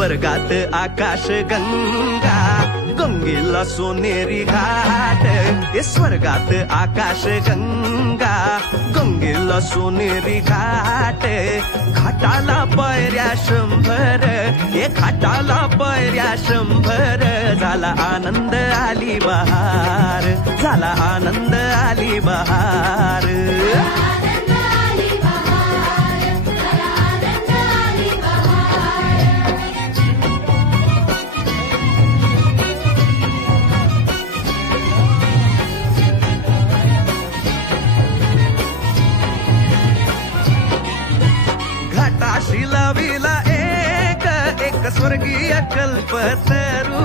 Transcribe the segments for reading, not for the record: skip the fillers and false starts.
स्वर्गात आकाश गंगा, गंगेला सोनेरी घाट. स्वर्गात आकाश गंगा, गंगेला सोनेरी घाट. घाटाला पायऱ्या 100, घाटाला पायऱ्या 100. झाला आनंद आली बहार, झाला आनंद आली बहार. घाटाशी लाविला एक स्वर्गीय कल्पतरू.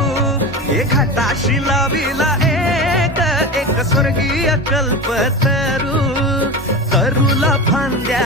घाटाशी लाविला एक स्वर्गीय कल्पतरू. तरूला फांद्या